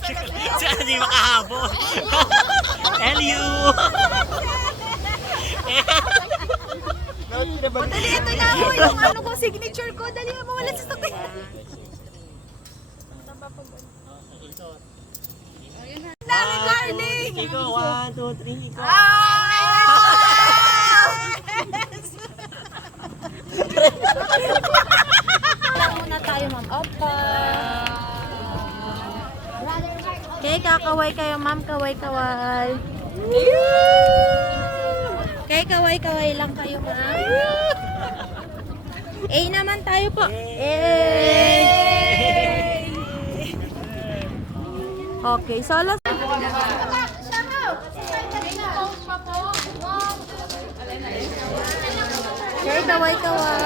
Saka hindi makahabol. ELYU! Dali, ito na ako yung ano ko, signature ko. Dali, mawala sa sakit. Recording! Iko, 1, 2, 3, iko. Muna tayo, ma'am. Opa. Okay, kakaway kayo, ma'am. Kaway-kaway. Okay, kaway-kaway lang kayo, ma'am. A naman tayo po. Okay, solo. Okay, kaway-kaway.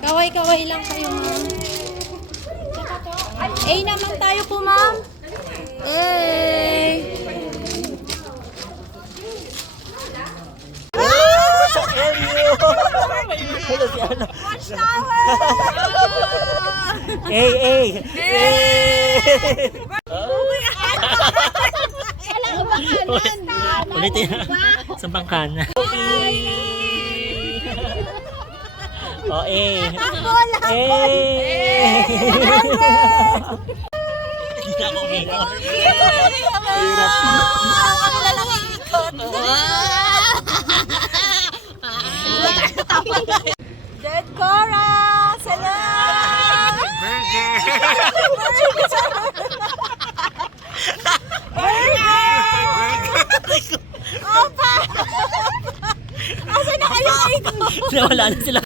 Kaway-kaway lang kayo, ma'am. A naman tayo po, ma'am. ELYU! Watchtower! Ulitin na. Sa bangkan. Oh, Hindi na ako umikot. Dead Cora! Salam! Burger! Opa! Asa na kayo? Wala na sila.